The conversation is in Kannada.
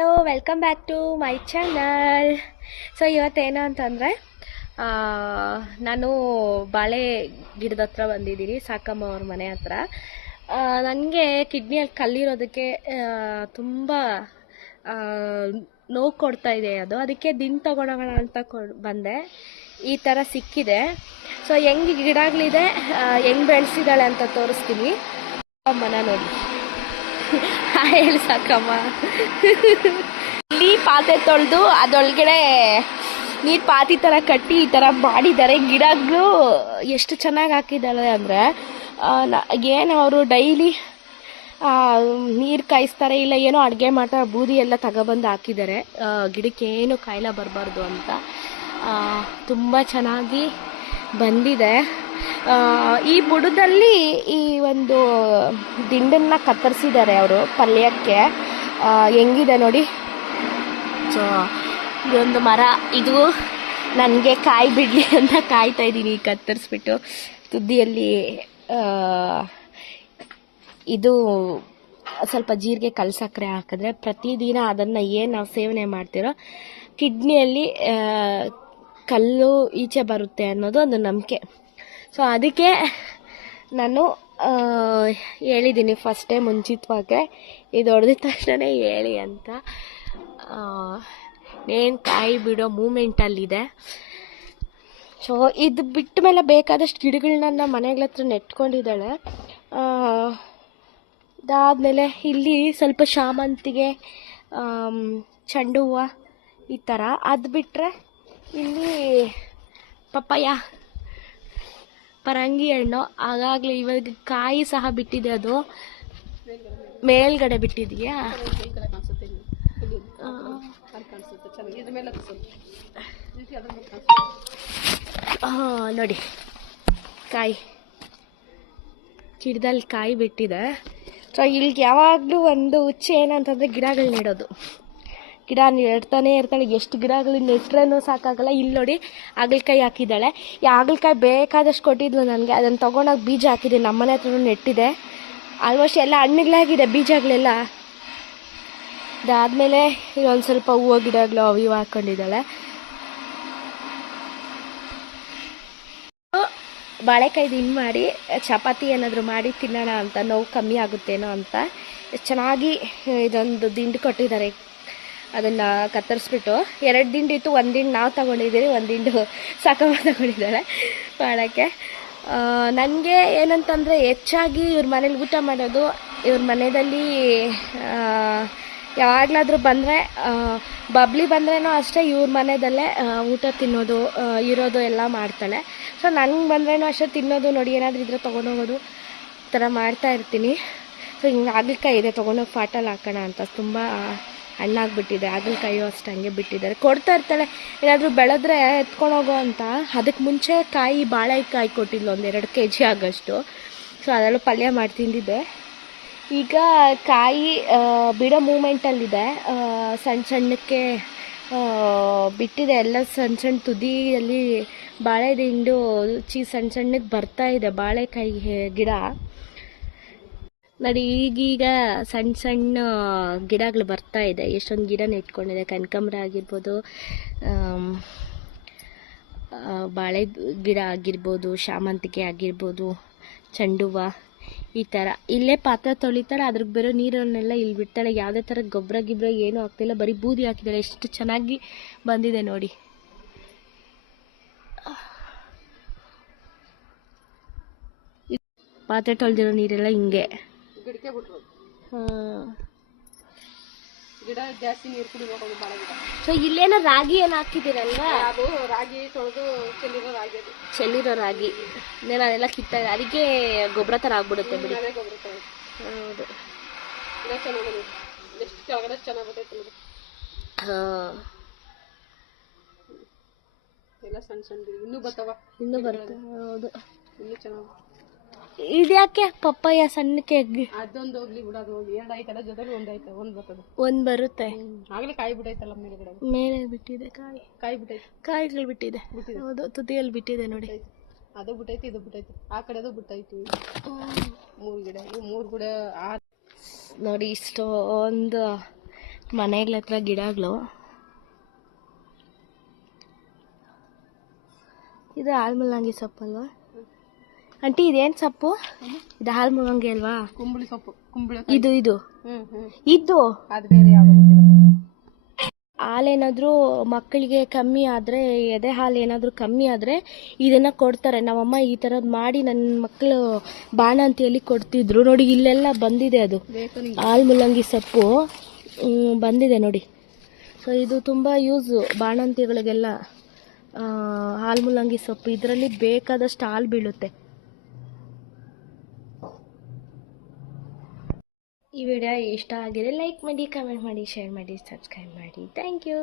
Hello, welcome back to my channel. So ಇವತ್ತೇನು ಅಂತಂದರೆ, ನಾನು ಬಾಳೆ ಗಿಡದ ಹತ್ರ ಬಂದಿದ್ದೀನಿ, ಸಾಕಮ್ಮ ಅವ್ರ ಮನೆ ಹತ್ರ. ನನಗೆ ಕಿಡ್ನಿಯಲ್ಲಿ ಕಲ್ಲಿರೋದಕ್ಕೆ ತುಂಬ ನೋವು ಕೊಡ್ತಾ ಇದೆ. ಅದಕ್ಕೆ ದಿನ ತಗೊಳೋಣ ಅಂತ ಬಂದೆ. ಈ ಥರ ಸಿಕ್ಕಿದೆ. ಸೊ ಹೆಂಗೆ ಗಿಡಗಳಿದೆ, ಹೆಂಗೆ ಬೆಳೆಸಿದ್ದಾಳೆ ಅಂತ ತೋರಿಸ್ತೀನಿ. ಅಮ್ಮನ ನೋಡಿ, ಹೇಳಿ ಸಾಕಮ್ಮ. ಇಲ್ಲಿ ಪಾತ್ರೆ ತೊಳೆದು ಅದರೊಳಗಡೆ ನೀರು ಪಾತಿ ಥರ ಕಟ್ಟಿ ಈ ಥರ ಮಾಡಿದ್ದಾರೆ. ಗಿಡಗಳು ಎಷ್ಟು ಚೆನ್ನಾಗಿ ಹಾಕಿದ್ದಾಳೆ ಅಂದರೆ, ಏನು ಅವರು ಡೈಲಿ ನೀರು ಕಾಯಿಸ್ತಾರೆ, ಇಲ್ಲ ಏನೋ ಅಡುಗೆ ಮಾಡ್ತಾರೆ, ಬೂದಿ ಎಲ್ಲ ತಗೊಬಂದು ಹಾಕಿದ್ದಾರೆ ಗಿಡಕ್ಕೆ ಏನು ಕಾಯಿಲೆ ಬರಬಾರ್ದು ಅಂತ. ತುಂಬ ಚೆನ್ನಾಗಿ ಬಂದಿದೆ. ಈ ಬುಡದಲ್ಲಿ ಈ ಒಂದು ದಿಂಡನ್ನು ಕತ್ತರಿಸಿದ್ದಾರೆ ಅವರು ಪಲ್ಯಕ್ಕೆ. ಹೆಂಗಿದೆ ನೋಡಿ. ಸೊ ಇದೊಂದು ಮರ, ಇದು ನನಗೆ ಕಾಯಿ ಬಿಡಲಿ ಅಂತ ಕಾಯ್ತಾ ಇದ್ದೀನಿ. ಕತ್ತರಿಸ್ಬಿಟ್ಟು ತುದಿಯಲ್ಲಿ ಇದು ಸ್ವಲ್ಪ ಜೀರಿಗೆ ಕಲ್ಸಕ್ಕರೆ ಹಾಕಿದ್ರೆ ಪ್ರತಿದಿನ ಅದನ್ನು ಏನು ನಾವು ಸೇವನೆ ಮಾಡ್ತಿರೋ ಕಿಡ್ನಿಯಲ್ಲಿ ಕಲ್ಲು ಈಚೆ ಬರುತ್ತೆ ಅನ್ನೋದು ಒಂದು ನಂಬಿಕೆ. ಸೊ ಅದಕ್ಕೆ ನಾನು ಹೇಳಿದ್ದೀನಿ ಫಸ್ಟೇ ಮುಂಚಿತವಾಗಿ, ಇದು ಹೊಡೆದಿದ ತಕ್ಷಣ ಹೇಳಿ ಅಂತ. ಏನು ಕಾಯಿ ಬಿಡೋ ಮೂಮೆಂಟಲ್ಲಿದೆ. ಸೊ ಇದು ಬಿಟ್ಟ ಮೇಲೆ ಬೇಕಾದಷ್ಟು ಗಿಡಗಳನ್ನ ಮನೆಗಳ ಹತ್ರ ನೆಟ್ಕೊಂಡಿದ್ದಾಳೆ. ಅದಾದಮೇಲೆ ಇಲ್ಲಿ ಸ್ವಲ್ಪ ಶಾಮಂತಿಗೆ, ಚೆಂಡು ಹೂವು ಈ ಥರ. ಅದು ಬಿಟ್ಟರೆ ಇಲ್ಲಿ ಪಪ್ಪಾಯ, ಪರಂಗಿ ಹಣ್ಣು ಆಗಾಗಲೇ ಇವಾಗ ಕಾಯಿ ಸಹ ಬಿಟ್ಟಿದೆ. ಅದು ಮೇಲ್ಗಡೆ ಬಿಟ್ಟಿದೆಯಾ? ನೋಡಿ, ಕಾಯಿ ಗಿಡದಲ್ಲಿ ಕಾಯಿ ಬಿಟ್ಟಿದೆ. ಸೊ ಇಲ್ಲಿಗೆ ಯಾವಾಗಲೂ ಒಂದು ಹುಚ್ಚೆ ಏನಂತಂದರೆ ಗಿಡಗಳು ನೆಡೋದು. ಗಿಡ ನೆಡ್ತಾನೆ ಇರ್ತಾಳೆ. ಎಷ್ಟು ಗಿಡಗಳು ನೆಟ್ರೇನೂ ಸಾಕಾಗಲ್ಲ. ಇಲ್ಲಿ ನೋಡಿ, ಹಾಗಲಕಾಯಿ ಹಾಕಿದ್ದಾಳೆ. ಈ ಹಾಗಲಕಾಯಿ ಬೇಕಾದಷ್ಟು ಕೊಟ್ಟಿದ್ಲು ನನಗೆ. ಅದನ್ನು ತೊಗೊಂಡೋಗಿ ಬೀಜ ಹಾಕಿದೆ. ನಮ್ಮನೆ ಹತ್ರ ನೆಟ್ಟಿದೆ. ಆಲ್ಮೋಸ್ಟ್ ಎಲ್ಲ ಹಣ್ಣುಗಳಾಗಿದೆ ಬೀಜಗಳೆಲ್ಲ. ಅದಾದಮೇಲೆ ಒಂದು ಸ್ವಲ್ಪ ಹೂವು ಗಿಡಗಳು ಅವು ಇವು ಹಾಕ್ಕೊಂಡಿದ್ದಾಳೆ. ಬಾಳೆಕಾಯ್ದು ಇನ್ನು ಮಾಡಿ ಚಪಾತಿ ಏನಾದರೂ ಮಾಡಿ ತಿನ್ನೋಣ ಅಂತ, ನೋವು ಕಮ್ಮಿ ಆಗುತ್ತೇನೋ ಅಂತ. ಚೆನ್ನಾಗಿ ಇದೊಂದು ದಿಂಡು ಕೊಟ್ಟಿದ್ದಾರೆ. ಅದನ್ನು ಕತ್ತರಿಸ್ಬಿಟ್ಟು 2 ದಿಂಡು ಇತ್ತು. 1 ದಿಂಡು ನಾವು ತಗೊಂಡಿದ್ದೀವಿ, 1 ದಿಂಡು ಸಾಕಮ್ಮ ತಗೊಂಡಿದ್ದಾಳೆ ಮಾಡೋಕ್ಕೆ. ನನಗೆ ಏನಂತಂದರೆ, ಹೆಚ್ಚಾಗಿ ಇವ್ರ ಮನೇಲಿ ಊಟ ಮಾಡೋದು, ಇವ್ರ ಮನೆಯಲ್ಲಿ ಯಾವಾಗಲಾದರೂ ಬಂದರೆ, ಬಬ್ಲಿ ಬಂದ್ರೇನೋ ಅಷ್ಟೇ ಇವ್ರ ಮನೆಯಲ್ಲೇ ಊಟ ತಿನ್ನೋದು, ಇರೋದು ಎಲ್ಲ ಮಾಡ್ತಾಳೆ. ಸೊ ನನಗೆ ಬಂದ್ರೇನೋ ಅಷ್ಟೇ ತಿನ್ನೋದು. ನೋಡಿ, ಏನಾದರೂ ಇದ್ರೆ ತೊಗೊಂಡೋಗೋದು, ಈ ಥರ ಮಾಡ್ತಾ ಇರ್ತೀನಿ. ಸೊ ಹಿಂಗೆ ಹಾಗಲಕಾಯಿ ಇದೆ, ತೊಗೊಂಡೋಗಿ ಪಾಟಲ್ಲಿ ಹಾಕೋಣ ಅಂತ. ತುಂಬ ಹಣ್ಣಾಗಿಬಿಟ್ಟಿದೆ. ಹಾಗಲಕಾಯಿಯು ಅಷ್ಟು ಹಂಗೆ ಬಿಟ್ಟಿದ್ದಾರೆ. ಕೊಡ್ತಾ ಇರ್ತಾಳೆ, ಏನಾದರೂ ಬೆಳೆದ್ರೆ ಎತ್ಕೊಂಡೋಗೋ ಅಂತ. ಅದಕ್ಕೆ ಮುಂಚೆ ಬಾಳೆಕಾಯಿ ಕೊಟ್ಟಿದ್ಲು, 1-2 kg ಆಗೋಷ್ಟು. ಸೊ ಅದರಲ್ಲೂ ಪಲ್ಯ ಮಾಡಿ ತಿಂದಿದ್ದೆ. ಈಗ ಕಾಯಿ ಬಿಡೋ ಮೂಮೆಂಟಲ್ಲಿದೆ. ಸಣ್ಣ ಸಣ್ಣಕ್ಕೆ ಬಿಟ್ಟಿದೆ ಎಲ್ಲ. ಸಣ್ಣ ಸಣ್ಣ ತುದಿಯಲ್ಲಿ ಬಾಳೆ ದಿಂಡು ಸಣ್ಣ ಸಣ್ಣಕ್ಕೆ ಬರ್ತಾ ಇದೆ ಬಾಳೆಕಾಯಿ ಗಿಡ. ನೋಡಿ, ಈಗೀಗ ಸಣ್ಣ ಸಣ್ಣ ಗಿಡಗಳು ಬರ್ತಾ ಇದೆ. ಎಷ್ಟೊಂದು ಗಿಡ ನೆಟ್ಕೊಂಡಿದೆ. ಕನಕಾಂಬರ ಆಗಿರ್ಬೋದು, ಬಾಳೆ ಗಿಡ ಆಗಿರ್ಬೋದು, ಶಾಮಂತಿಗೆ ಆಗಿರ್ಬೋದು, ಚೆಂಡು ಹೂವು ಈ ಥರ. ಇಲ್ಲೇ ಪಾತ್ರೆ ತೊಳಿತಾಳೆ, ಅದ್ರಿಗೆ ಬರೋ ನೀರನ್ನೆಲ್ಲ ಇಲ್ಲಿ ಬಿಡ್ತಾಳೆ. ಯಾವುದೇ ಥರ ಗೊಬ್ಬರ ಏನೂ ಆಗ್ತಿಲ್ಲ, ಬರೀ ಬೂದಿ ಹಾಕಿದ್ದಾಳೆ. ಎಷ್ಟು ಚೆನ್ನಾಗಿ ಬಂದಿದೆ ನೋಡಿ. ಪಾತ್ರೆ ತೊಳೆದಿರೋ ನೀರೆಲ್ಲ ಹಿಂಗೆ ಗಿಡ ಜಾಸ್ತಿ ನೀರು ಕುಡಿಬೇಕು. ಬಾಳೆ ಗಿಡ. ಸೊ ಇಲ್ಲೇನೋ ರಾಗಿ ಏನು ಹಾಕಿದ್ದೀರಲ್ವಾ? ಅದು ರಾಗಿ ತೊಳೆದು ಚೆಲ್ಲಿರೋ ರಾಗಿ, ಅದು ಚೆಲ್ಲಿರೋ ರಾಗಿ. నేను ಅದೆಲ್ಲ ಕಿತ್ತಾಗ ಅದಕ್ಕೆ ಗೊಬ್ಬರ ಥರ ಆಗ್ಬಿಡುತ್ತೆ ಬಿಡಿ. ಅದೇ ಗೊಬ್ಬರ ತರ. ಹೌದು, ಗಿಡ ಚೆನ್ನಾಗಿ ಎಷ್ಟು ಕೆಳಗಡೆ ಚೆನ್ನಾಗಿ ಬರ್ತೈತೆ ನೋಡಿ. ಎಲ್ಲ ಸಣ್ಣ ಸಣ್ಣ ಗಿಡ ಇನ್ನೂ ಬರ್ತಾವ. ಇನ್ನೂ ಬರುತ್ತೆ. ಹೌದು, ಇನ್ನೂ ಚೆನ್ನಾಗಿ. ಇದ್ಯಾಕೆ ಪಪ್ಪಾಯ ಸಣ್ಣಕ್ಕೆ? ಅದೊಂದು ಹೋಗ್ಲಿ ಬಿಡು, ಅದು 2 ಆಯ್ತಲ್ಲ, ಜೊತೆಗೆ 1 ಆಯ್ತು, 1 ಬರ್ತದೆ. 1 ಬರುತ್ತೆ. ಆಗಲೇ ಕಾಯಿ ಬಿಟ್ಟೈತಲ್ಲ ಮೇಲ್ಗಡೆ. ಮೇಲೆ ಬಿಟ್ಟಿದೆ ಕಾಯಿ ಬಿಟ್ಟೈತೆ, ಕಾಯಿಗಳು ಬಿಟ್ಟಿದೆ. ಹೌದು, ತುದಿಯಲ್ಲಿ ಬಿಟ್ಟಿದೆ ನೋಡಿ. ಅದು ಬಿಟ್ಟೈತಿ, ಇದು ಬಿಟ್ಟೈತಿ, ಆ ಕಡೆದು ಬಿಟ್ಟೈತಿ. 3 ಗಿಡ, 3 ಗಿಡ ನೋಡಿ. ಇಷ್ಟೊಂದು ಮನೆಗಳ ಹತ್ರ ಗಿಡಗಳು. ಇದು ಹಾಲ್ಮುಲ್ಲಂಗಿ ಸೊಪ್ಪು ಅಲ್ವಾ ಆಂಟಿ? ಇದೇನು ಸೊಪ್ಪು? ಇದು ಹಾಲ್ಮುಲ್ಲಂಗಿ ಅಲ್ವಾ? ಕುಂಬಳಿ ಸೊಪ್ಪು, ಕುಂಬಳಿ. ಇದು ಇದು ಇದು ಅದು ಬೇರೆ ಯಾವ್ದು ಗೊತ್ತಿಲ್ಲ. ಹಾಲೇನಾದರೂ ಮಕ್ಕಳಿಗೆ ಕಮ್ಮಿ ಆದರೆ, ಎದೆ ಹಾಲು ಏನಾದರೂ ಕಮ್ಮಿ ಆದರೆ ಇದನ್ನು ಕೊಡ್ತಾರೆ. ನಮ್ಮಮ್ಮ ಈ ಥರದ್ದು ಮಾಡಿ ನನ್ನ ಮಕ್ಕಳು ಬಾಣಂತಿಯಲ್ಲಿ ಕೊಡ್ತಿದ್ರು. ನೋಡಿ ಇಲ್ಲೆಲ್ಲ ಬಂದಿದೆ ಅದು ಹಾಲು ಮುಲ್ಲಂಗಿ ಸೊಪ್ಪು ಬಂದಿದೆ ನೋಡಿ. ಸೊ ಇದು ತುಂಬ ಯೂಸು ಬಾಣಂತಿಗಳಿಗೆಲ್ಲ. ಹಾಲು ಮುಲ್ಲಂಗಿ ಸೊಪ್ಪು ಇದರಲ್ಲಿ ಬೇಕಾದಷ್ಟು ಹಾಲು ಬೀಳುತ್ತೆ. ಈ ವಿಡಿಯೋ ಇಷ್ಟ ಆಗಿದೆ ಲೈಕ್ ಮಾಡಿ, ಕಮೆಂಟ್ ಮಾಡಿ, ಶೇರ್ ಮಾಡಿ, ಸಬ್ಸ್ಕ್ರೈಬ್ ಮಾಡಿ. Thank you.